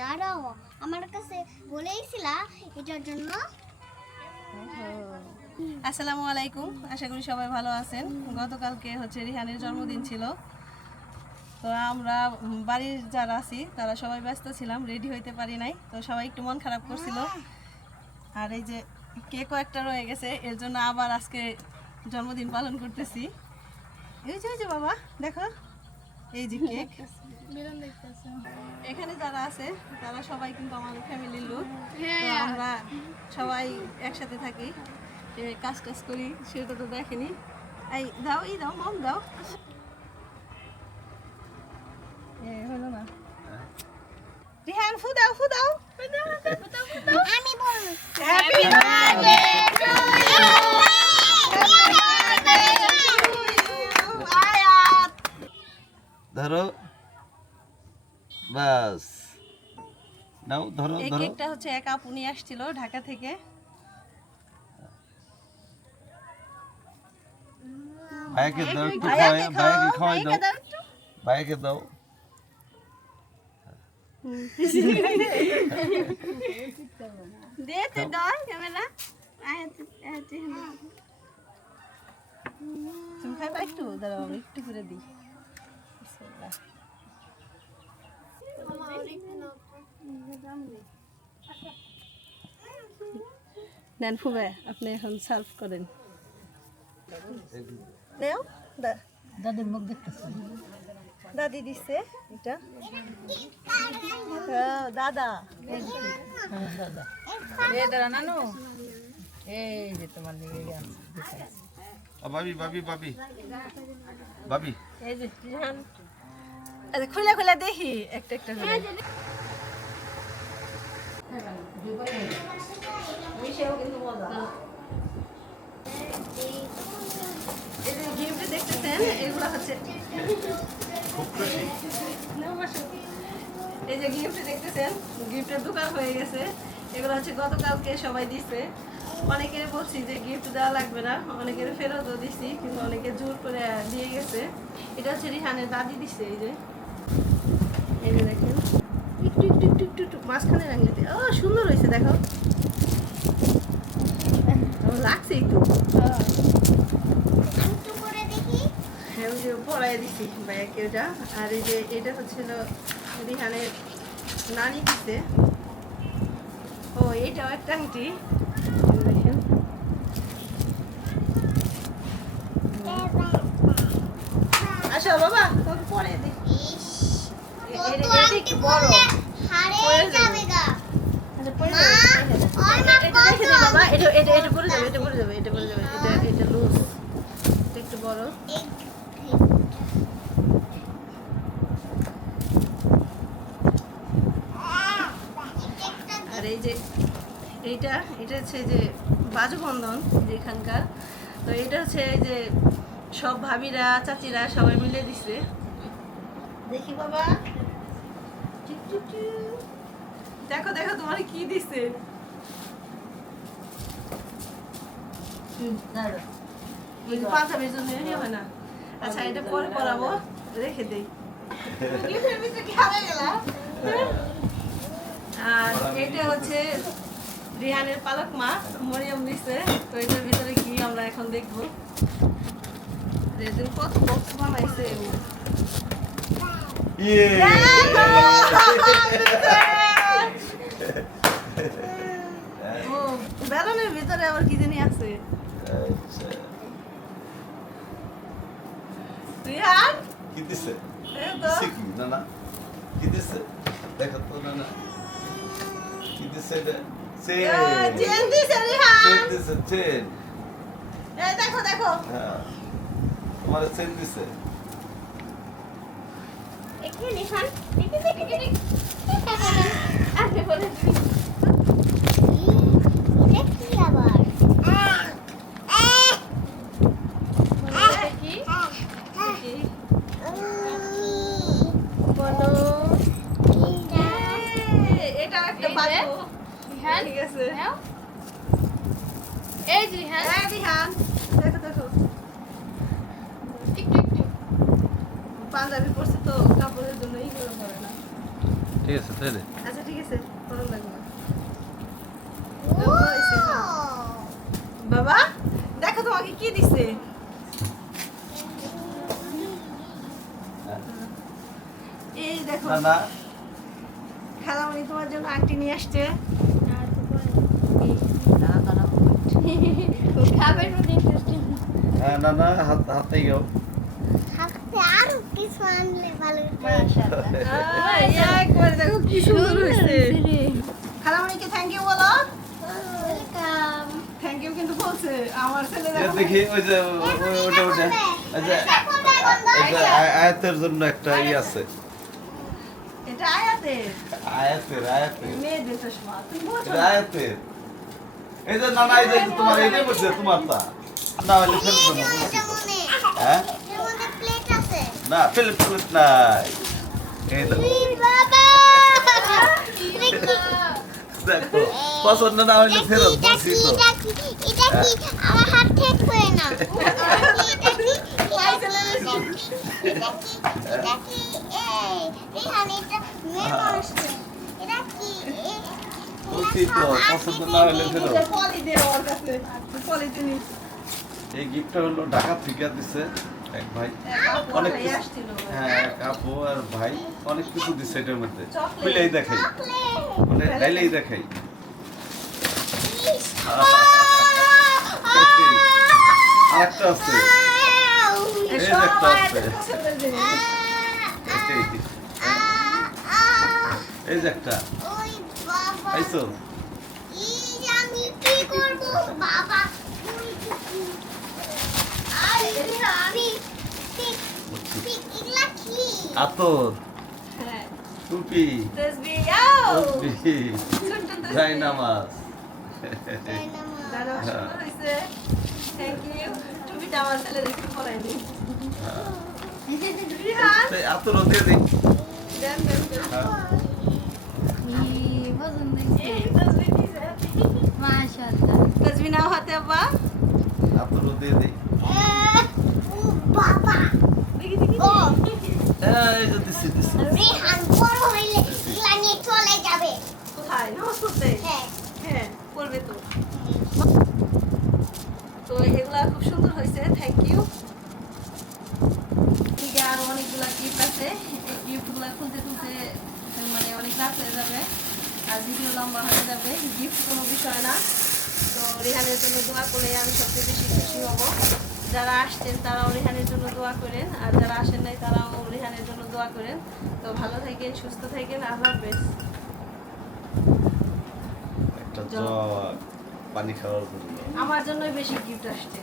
দাঁড়াও, আমার কাছে বলেইছিলা এটার জন্য। আসসালামু আলাইকুম, আশা করি সবাই ভালো আছেন। গতকালকে হচ্ছে রিহানের জন্মদিন ছিল, তো আমরা বাড়ির যারা আছি তারা সবাই ব্যস্ত ছিলাম, রেডি হইতে পারি নাই। তো সবাই একটু মন খারাপ করছিল, আর এই যে কেকও একটা রয়ে গেছে, এর জন্য আবার আজকে জন্মদিন পালন করতেছি। এই যে বাবা দেখো, এই যে কেক। এখানে যারা আছে তারা সবাই কিন্তু আমার ফ্যামিলির লোক। তো আমরা সবাই একসাথে থাকি, কাজ টাজ করি, সেটা তো দেখেনি। এই দাও মম দাও। হলো না, রিহান ফু দাও। আমি বল হ্যাপি বার্থডে টু ইউ, আয়াত। ধরো বাস, নাও ধরো এই ধরো। কেকটা হচ্ছে এক আপু নিয়ে আসছিল ঢাকা থেকে। ভাইকে দাও, একটু ভাইয়াকে ভাইকে খাও, খাওয়াই ভাইয়াকে দাও, দাও একটু। ভাইকে দাও। দে দাও ক্যামেরা। তুমি খাইবা একটু? দাঁড়াও আমি একটু করে দিই। নেন ফুবে, আপনি এখন সার্ভ করেন। নেও দাদির মুখ দেখতেছে। দাদি দিছে এটা। দাদা দাদা নানু, এই যে তোমার নিয়ে বাবি বাবি বাবি বাবি, এই যে রিহান, আচ্ছা খুলে দেখি একটা করে। মিশেও কিন্তু মজা। এই যে গিফট দেখতেছেন, এগুলো হচ্ছে খুব খুশি। এই যে গিফট দেখতেছেন, গিফটের দোকান হয়ে গেছে। এগুলো হচ্ছে গতকালকে সবাই দিছে। অনেকের বলছি যে গিফট দেওয়া লাগবে না, অনেকের ফেরতও দিছি, কিন্তু অনেকে জোর করে দিয়ে গেছে। এটা হচ্ছে রিহানের দাদি দিছে। এই যে দেখেন, একটু মাঝখানে রাখলে ও সুন্দর হয়েছে, দেখো লাগছে একটু। একটু করে দেখি। হ্যাঁ, ওই যে পড়াই দিছি ভাইয়াকে ওটা। আর এই যে এটা হচ্ছিল রিহানের নানি দিতে। ও এটাও একটা আংটি, দেখেন। আসো বাবা, তোকে পরে দিই। ইস, এটা কত আংটি একটু বড়। পরলে হারিয়ে যাবে গা। আচ্ছা, পরে মা, যাবে। ওর মা এটা দেখে দিই বাবা, কত এটা পরে যাবে। এটা লুজ, একটু বড়। আর এই যে এটা হচ্ছে যে বাজু বন্ধন যেখানকার। তো এটা হচ্ছে এই যে সব ভাবিরা চাচিরা সবাই মিলে দিছে। দেখি বাবা, দেখো তোমার কি দিছে। ওই যে পাঞ্জাবির জন্য ইয়ে হয় না। আচ্ছা, এটা পরে পরাবো, রেখে দেই। আর এটা হচ্ছে রিহানের পালক মা মরিয়ম দিছে। তো এটার ভিতরে কি আমরা এখন দেখবো। যেদিন কত বক্স বানাইছে। ইয়ে ও বেলুনের ভিতরে আবার কি জানি আছে। আচ্ছা, রিহান কি দিছে? এই তো। দিছে কি? না না, কি দিছে? দেখো তো, না না, কি দিছে এটা? চেন দিছে রিহান। চেন দিছে, চেন। এই দেখো হ্যাঁ, তোমার চেন দিছে। এখানে রিহান দেখি আসবে বলে। এটা কি আবার? দেখি বলো। এটা একটা বাজু। ঠিক আছে। এই যে হ্যাঁ রিহান দেখো একটু পাঞ্জাবি পরছে তো কাপড়ের জন্য এইগুলো করে না। ঠিক আছে, তাহলে আচ্ছা হয়েছে ভালো লাগলো না। ও বাবা দেখো তোমাকে কি দিছে এই দেখো না না খালামণি তোমার জন্য আংটি নিয়ে আসছে খাবার ইন্টারেস্টিং হ্যাঁ, না না হাতে গেও হাতে আর কিছু আনলে ভালো হতো একবার দেখো কি সুন্দর হয়েছে খালামণিকে থ্যাংক ইউ বলো ওয়েলকাম থ্যাংক ইউ কিন্তু বলছে আমার ছেলে এ দেখো দেখি ওই যে ওটা ওটা এই যে আয়াতের জন্য একটা ই আছে এটা আয়াতের আয়াতের মেয়েদের চশমা তুমি বলছো এটা আয়াতের এই যে না না এই যে তোমার এইটাই বলছে তোমার তা না হলে ফেলে দেবো হ্যাঁ প্লেট আছে না প্লেট নাই এই দেখো বাবা দেখো পছন্দ না হলে ফেরত বলছি তো এটা কি আমার হাত ঠেক হয়ে না এটা কি এটা কি এই রিহান এটা মেমো আসছে এটা কি বলছি তো পছন্দ না হলে ফেরত পলি দে ওর কাছে পলিতে নি এই গিফটটা হলো ঢাকা থেকে দিছে এক ভাই অনেক ভাই কিছু- আসছিল হ্যাঁ এক আপু আর ভাই অনেক কিছু দিছে এটার মধ্যে চকলেট। খুলেই দেখাই মানে ডাইলেই দেখাই আরেকটা আছে এই যে একটা আছে এই যে একটা ওই বাবা পাইছো আমি কি করব বাবা আরে আমি এগুলা কি আতর হ্যাঁ টুপি তসবি আও টুপি যাই নামাজ দাদা সুন্দর হইছে থ্যাংক ইউ টুপিটা আমার ছেলে দেখতে পরাই নি রিহান সেই আতরও দিয়ে দিই দেন দেন দেন কি পছন্দ তসবি দিছে মাশাআল্লাহ তসবি নাও হাতে আব্বা আতরও দিয়ে দিই ও বাবা দেখি দেখি ও এই যে দিছি দিছি রিহান বড় হইলে এগুলা নিয়ে চলে যাবে কোথায় নামাজ পড়তে হ্যাঁ হ্যাঁ পড়বে তো তো এগুলা খুব সুন্দর হয়েছে থ্যাংক ইউ ঠিক আছে আরো অনেকগুলা গিফট আছে এই গিফটগুলা খুলতে খুলতে মানে অনেক রাত হয়ে যাবে আর ভিডিও লম্বা হয়ে যাবে গিফট কোনো বিষয় না তো রেহানের জন্য দোয়া করলে আমি সবচেয়ে বেশি খুশি হব যারা আসছেন তারাও রেহানের জন্য দোয়া করেন আর যারা আসেন নাই তারাও রেহানের জন্য দোয়া করেন তো ভালো থাকেন সুস্থ থাকেন আল্লাহ হাফেজ একটা জগ পানি খাওয়ার জন্য আমার জন্যই বেশি গিফট আসছে